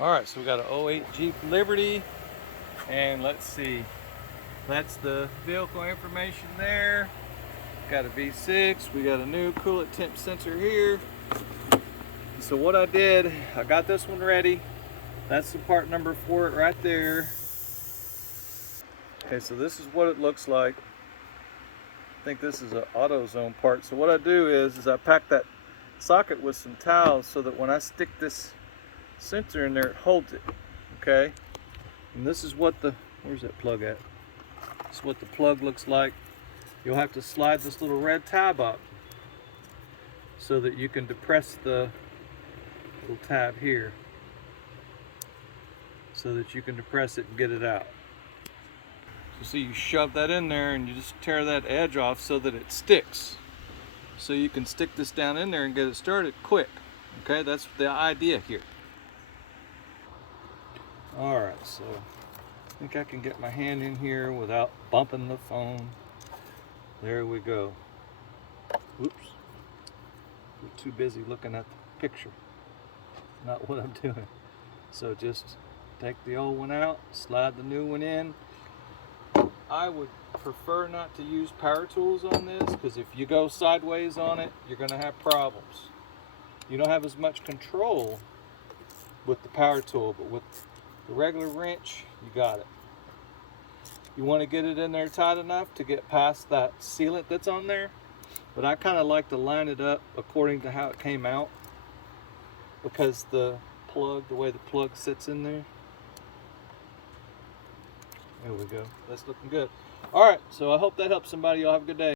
All right, so we got an '08 Jeep Liberty, and let's see, that's the vehicle information there. Got a V6, we got a new coolant temp sensor here. So what I did, I got this one ready. That's the part number for it right there. Okay, so this is what it looks like. I think this is an AutoZone part. So what I do is I pack that socket with some towels so that when I stick this sensor in there, it holds it. Okay, and this is what the, where's that plug at? This is what the plug looks like. You'll have to slide this little red tab up so that you can depress the little tab here so that you can depress it and get it out. So see, you shove that in there and you just tear that edge off so that it sticks. So you can stick this down in there and get it started quick. Okay, that's the idea here. Alright, so I think I can get my hand in here without bumping the phone. There we go. Oops. I'm too busy looking at the picture, not what I'm doing. So just take the old one out, slide the new one in. I would prefer not to use power tools on this because if you go sideways on it, you're going to have problems. You don't have as much control with the power tool, but with the regular wrench, you got it. You want to get it in there tight enough to get past that sealant that's on there, but I kind of like to line it up according to how it came out because the way the plug sits in there. There we go. That's looking good. All right, so I hope that helps somebody. Y'all have a good day.